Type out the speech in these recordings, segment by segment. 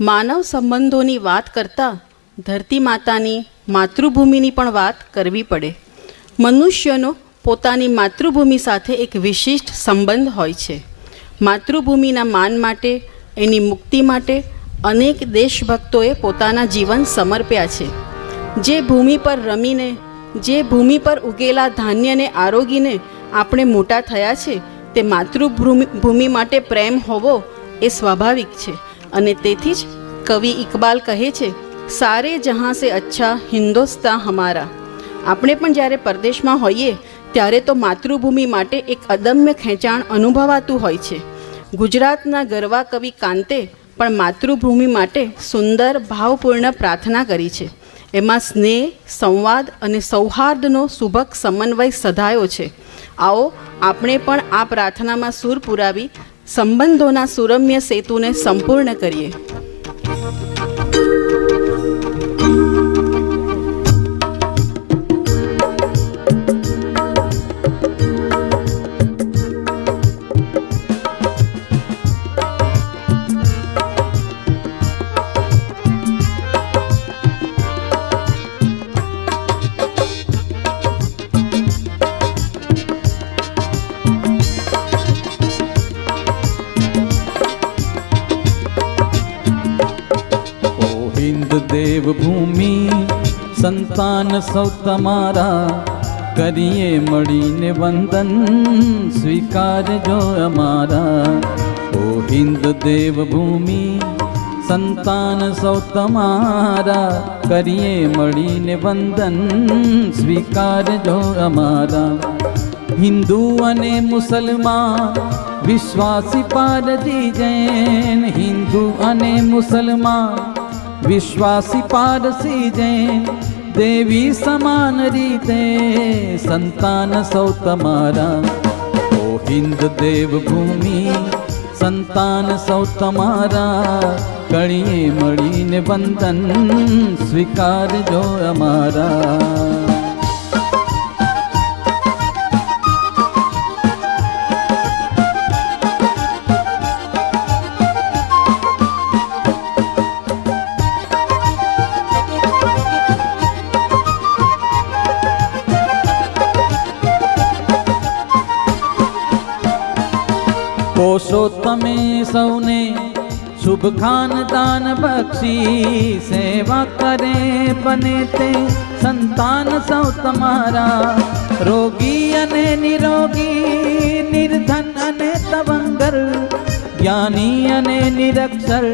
માનવ સંબંધોની વાત કરતાં ધરતી માતાની માતૃભૂમિની પણ વાત કરવી પડે. મનુષ્યનો પોતાની માતૃભૂમિ સાથે એક વિશિષ્ટ સંબંધ હોય છે. માતૃભૂમિના માન માટે, એની મુક્તિ માટે અનેક દેશભક્તોએ પોતાના જીવન સમર્પ્યા છે. જે ભૂમિ પર રમીને, જે ભૂમિ પર ઉગેલા ધાન્યને આરોગીને આપણે મોટા થયા છે, તે માતૃભૂમિ, ભૂમિ માટે પ્રેમ હોવો એ સ્વાભાવિક છે. અને તેથી જ કવિ ઇકબાલ કહે છે, સારે જહાં સે અચ્છા હિન્દોસ્તા હમારા. આપણે પણ જ્યારે પરદેશમાં હોઈએ, ત્યારે તો માતૃભૂમિ માટે એક અદમ્ય ખેંચાણ અનુભવાતું હોય છે. ગુજરાતના ગરવા કવિ કાંતે પણ માતૃભૂમિ માટે સુંદર, ભાવપૂર્ણ પ્રાર્થના કરી છે. એમાં સ્નેહ, સંવાદ અને સૌહાર્દનો સુભક સમન્વય સધાયો છે. આવો, આપણે પણ આ પ્રાર્થનામાં સૂર પુરાવી સંબંધોના સુરમ્ય સેતુને સંપૂર્ણ કરીએ. સંતાન સૌ તમારા. કરીએ મળીને વંદન, સ્વીકારજો અમારા. ઓ હિન્દ દેવ ભૂમિ સંતાન સૌ તમારા. કરીએ મળીને વંદન, સ્વીકારજો અમારા. હિન્દુ અને મુસલમાન, વિશ્વાસી પારજી જૈન. હિન્દુ અને મુસલમાન, વિશ્વાસી પારસી જૈન. દેવી સમાન રીતે સંતાન સૌ તમારા. ઓ હિન્દ દેવ ભૂમિ સંતાન સૌ તમારા. કળીએ મળીને વંદન, સ્વીકારજો અમારા. શુભ ખાનદાન બક્ષી સેવા કરે બને તે સંતાન સૌ તમારા. રોગી અને નિરોગી, નિર્ધન અને તવંગર, જ્ઞાની અને નિરક્ષર,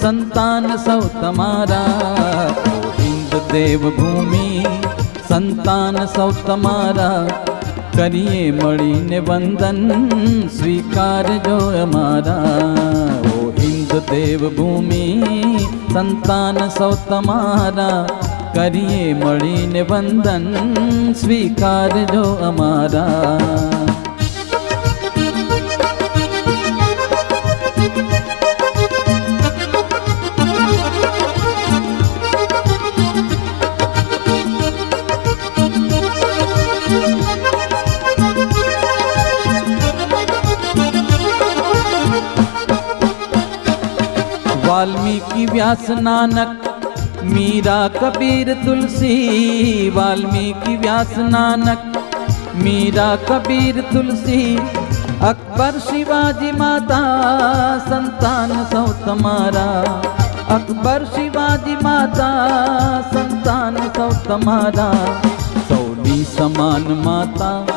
સંતાન સૌ તમારા. હિન્દ દેવ ભૂમિ, સંતાન સૌ તમારા. કરીએ મળીને વંદન, સ્વીકારજો અમારા. દેવ ભૂમિ સંતાન સૌ તમારા કરીએ મળીને વંદન સ્વીકારજો અમારા વ્યાસ નાનક મીરા કબીર તુલસી વાલ્મીકી વ્યાસ નાનક મીરા કબીર તુલસી અકબર શિવાજી માતા સંતાન સૌ તમારા અકબર શિવાજી માતા સંતાન સૌ તમારા સૌની સમાન માતા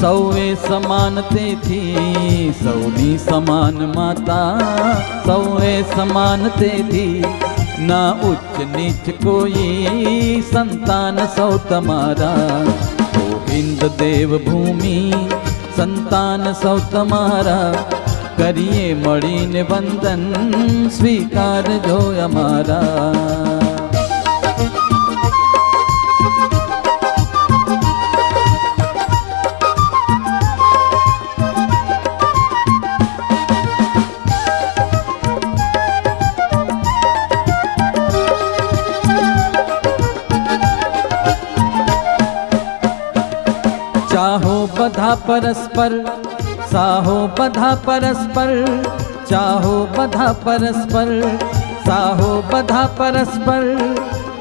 સૌએ સમાન તેથી, સૌની સમાન માતા, સૌએ સમાન તેથી. ના ઉચ્ચ નીચ કોઈ સંતાન સૌ તમારા. ગોવિંદ દેવ ભૂમિ સંતાન સૌ તમારા. કરીએ મળીને વંદન સ્વીકારજો અમારા. બધા પરસ્પર સાહો બધા પરસ્પર ચાહો બધા પરસ્પર સાહો બધા પરસ્પર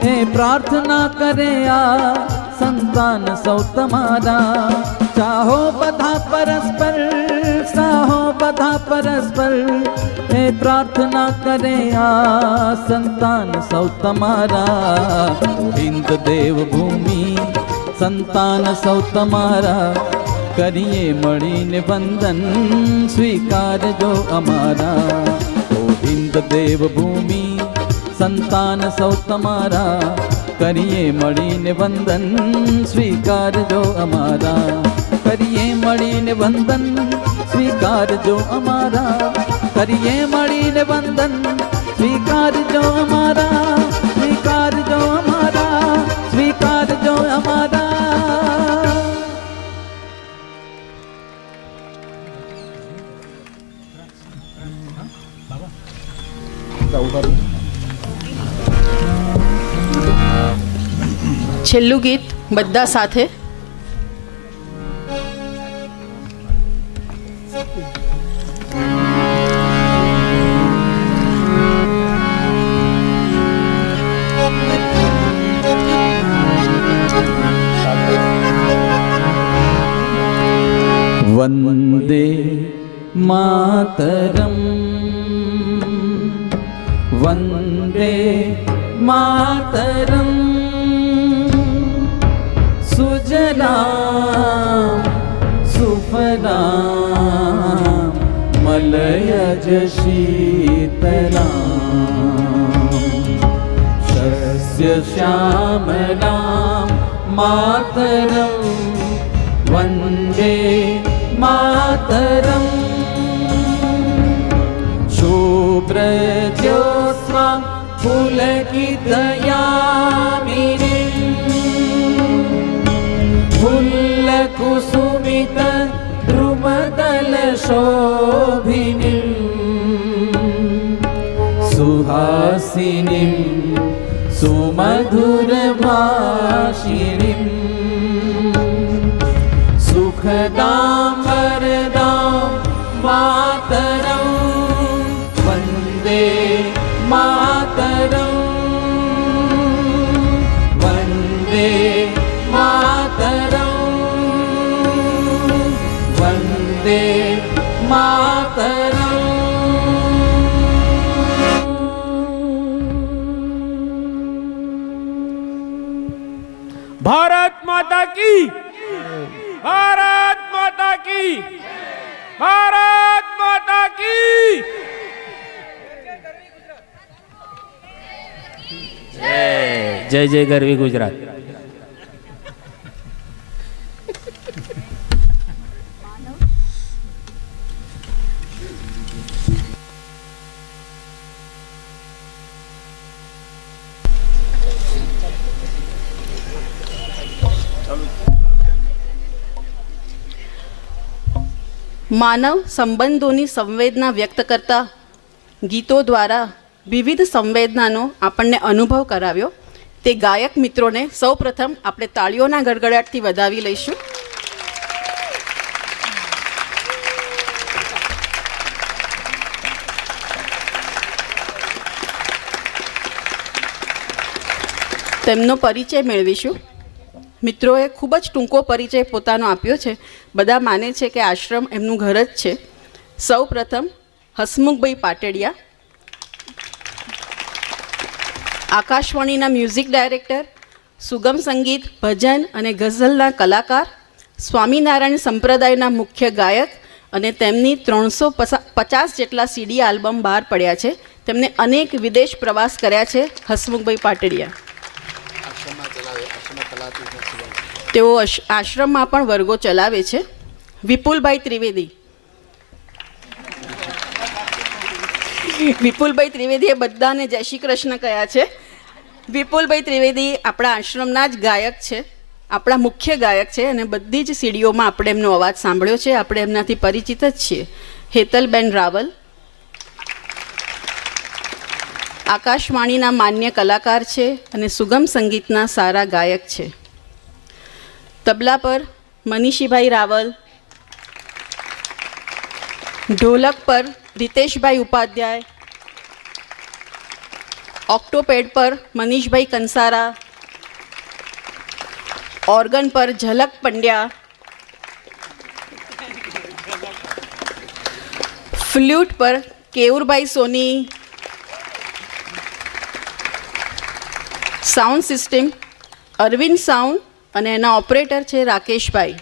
એ પ્રાર્થના કરે આ સંતાન સૌ તમારા ચાહો બધા પરસ્પર સાહો બધા પરસ્પર એ પ્રાર્થના કરે આ સંતાન સૌ તમારા હિન્દ દેવ ભૂમિ સંતાન સૌ તમારા કરીએ મળીને વંદન. સ્વીકારજો અમારા. ઓ હિન્દ દેવ ભૂમિ સંતાન સૌ તમારા. કરીએ મળીને વંદન. સ્વીકારજો અમારા. કરીએ મળીને વંદન. સ્વીકારજો અમારા. કરીએ મળીને વંદન. સ્વીકારજો અમારા. છેલ્લું ગીત બધા સાથે વંદે માતરમ વંદે માતરમ મલયજ શીતલામ શસ્ય શ્યામલામ માતરમ की। भारत माता की। भारत माता की। जय जय गर्वी गुजरात। માનવ સંબંધોની સંવેદના વ્યક્ત કરતા ગીતો દ્વારા વિવિધ સંવેદનાનો આપણને અનુભવ કરાવ્યો. તે ગાયક મિત્રોને સૌપ્રથમ આપણે તાળીઓના ગડગડાટથી વધાવી લઈશું. તેમનો પરિચય મેળવીશું. મિત્રોએ ખૂબ જ ટૂંકો પરિચય પોતાનો આપ્યો છે. બધા માને છે કે આશ્રમ એમનું ઘર જ છે. સૌ પ્રથમ હસમુખભાઈ પાટડિયા. આકાશવાણીના મ્યુઝિક ડાયરેક્ટર, સુગમ સંગીત, ભજન અને ગઝલના કલાકાર, સ્વામિનારાયણ સંપ્રદાયના મુખ્ય ગાયક અને તેમની ત્રણસો પચાસ જેટલા સીડી આલ્બમ બહાર પડ્યા છે. તેમને અનેક વિદેશ પ્રવાસ કર્યા છે હસમુખભાઈ પાટડિયા. તેઓ આશ્રમમાં પણ વર્ગો ચલાવે છે. વિપુલભાઈ ત્રિવેદી. વિપુલભાઈ ત્રિવેદીએ બધાને જય શ્રી કૃષ્ણ કહ્યા છે. વિપુલભાઈ ત્રિવેદી આપણા આશ્રમના જ ગાયક છે. આપણા મુખ્ય ગાયક છે અને બધી જ સીડીઓમાં આપણે એમનો અવાજ સાંભળ્યો છે. આપણે એમનાથી પરિચિત જ છીએ. હેતલબેન રાવલ. આકાશવાણીના માન્ય કલાકાર છે અને સુગમ સંગીતના સારા ગાયક છે. તબલા પર મનીષીભાઈ રાવલ, ઢોલક પર રીતેશભાઈ ઉપાધ્યાય, ઓક્ટોપેડ પર મનીષભાઈ કંસારા, ઓર્ગન પર ઝલક પંડ્યા ફ્લ્યુટ પર Kevurbhai Soni, sound system Arvind sound અને એના ઓપરેટર છે રાકેશભાઈ.